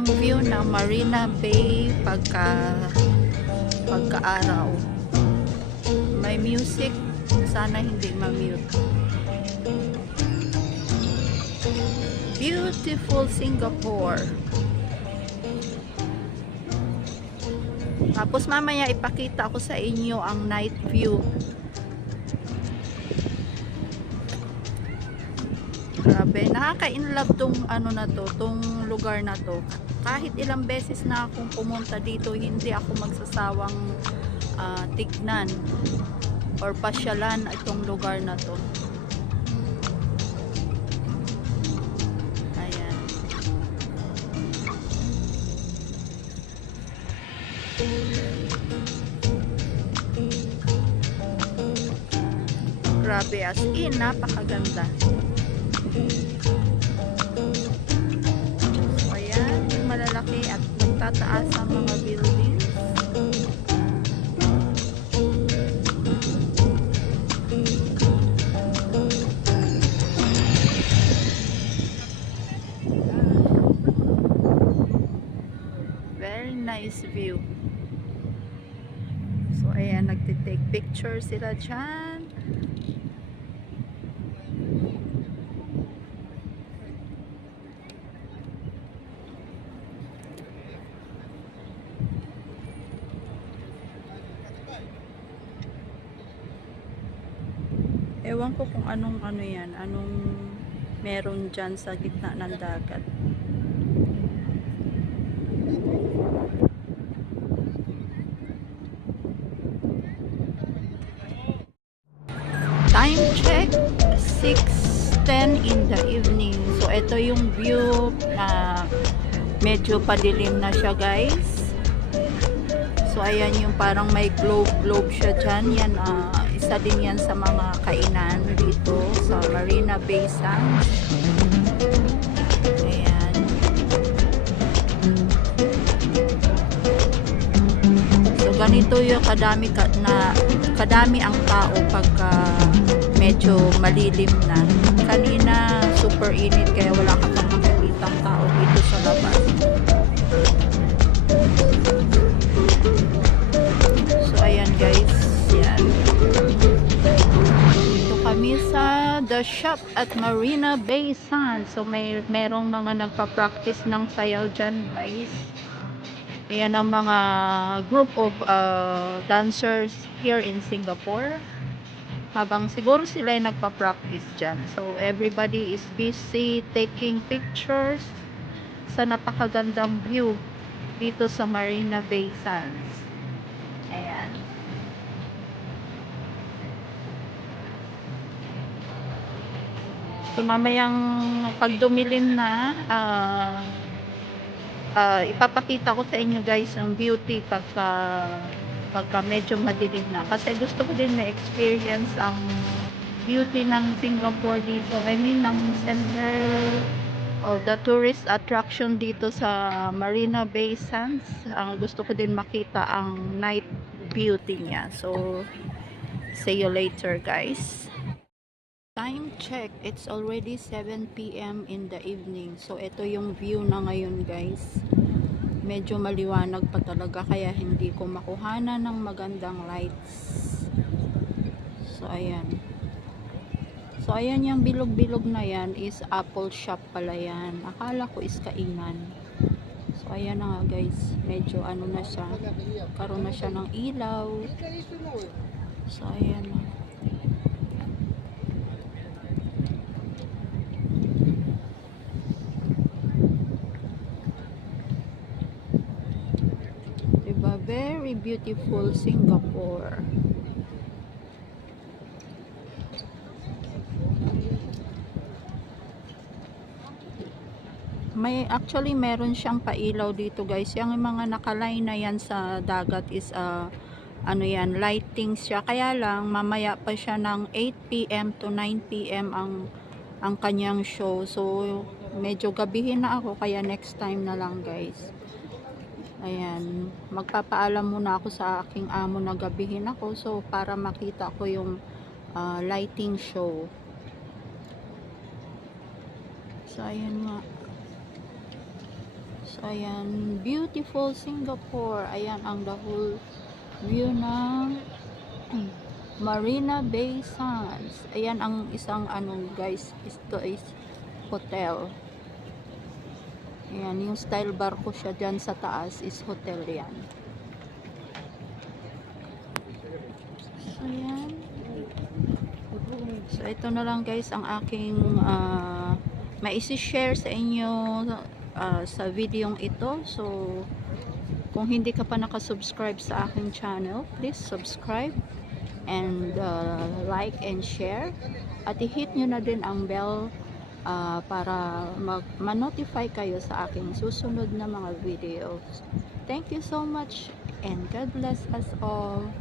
Ang view ng Marina Bay pagka pagka-araw. May music, sana hindi ma-mute. Beautiful Singapore. Tapos mamaya ipakita ko sa inyo ang night view. Grabe, nakaka-inlove tong ano na to, tong lugar na to. Kahit ilang beses na akong pumunta dito, hindi ako magsasawang ah, tignan or pasyalan itong lugar na to. Ayan. Grabe as in, napakaganda. So, at magtataas ang mga buildings. Very nice view. So, ayan, nagtitake picture sila dyan. Ewan ko kung anong ano yan, anong meron dyan sa gitna ng dagat. Time check, 6.10 in the evening. So, ito yung view na medyo padilim na siya guys. So, ayan yung parang may globe-globe siya dyan. Yan, ah, isa din yan sa mga kainan dito sa Marina Bay Sands. Ayan. So, ganito yung kadami ka, na kadami ang tao pagka medyo malilim na. Kanina, super init kaya wala ka pang makikitang tao dito sa labas. Sa The Shop at Marina Bay Sands. So, may merong mga nagpa-practice ng sayaw dyan guys. Ayan ang mga group of uh, dancers here in Singapore. Habang siguro sila ay nagpa-practice dyan. So, everybody is busy taking pictures sa napakagandang view dito sa Marina Bay Sands. Ayan. So, mamayang pag dumilim na, ah, ah, ipapakita ko sa inyo guys ang beauty pagka, pagka medyo madilim na. Kasi gusto ko din na-experience ang beauty ng Singapore dito. I mean, ng center of the tourist attraction dito sa Marina Bay Sands. Ang gusto ko din makita ang night beauty niya. So, see you later guys. Time check, it's already 7 p.m. in the evening. So, ito yung view na ngayon, guys. Medyo maliwanag pa talaga, kaya hindi ko makuhana ng magandang lights. So, ayan. So, ayan yung bilog-bilog na yan is apple shop pala yan. Akala ko is kainan. So, ayan na nga, guys. Medyo ano na siya. Karoon na siya ng ilaw. So, ayan na. Diba? Very beautiful Singapore. May actually meron siyang pailaw dito guys. Yung mga nakaline na yan sa dagat is uh, ano yan, lighting siya. Kaya lang mamaya pa siya ng 8 PM to 9 PM ang ang kanyang show. So medyo gabihin na ako kaya next time na lang guys. Ayan, magpapaalam muna ako sa aking amo na gabihin ako so para makita ko yung ah, lighting show. So ayan nga. So, ayan. Beautiful Singapore. Ayan ang the whole view ng Marina Bay Sands. Ayan ang isang ano guys. Ito is hotel. Ayan. Yung style barko siya dyan sa taas is hotel yan. So, ayan. So, ito na lang guys ang aking uh, maisi-share sa inyo ah, sa videong ito. So, kung hindi ka pa nakasubscribe sa aking channel, please subscribe and uh, like and share. At i-hit nyo na din ang bell ah, para mag- ma-notify kayo sa aking susunod na mga videos. Thank you so much and God bless us all.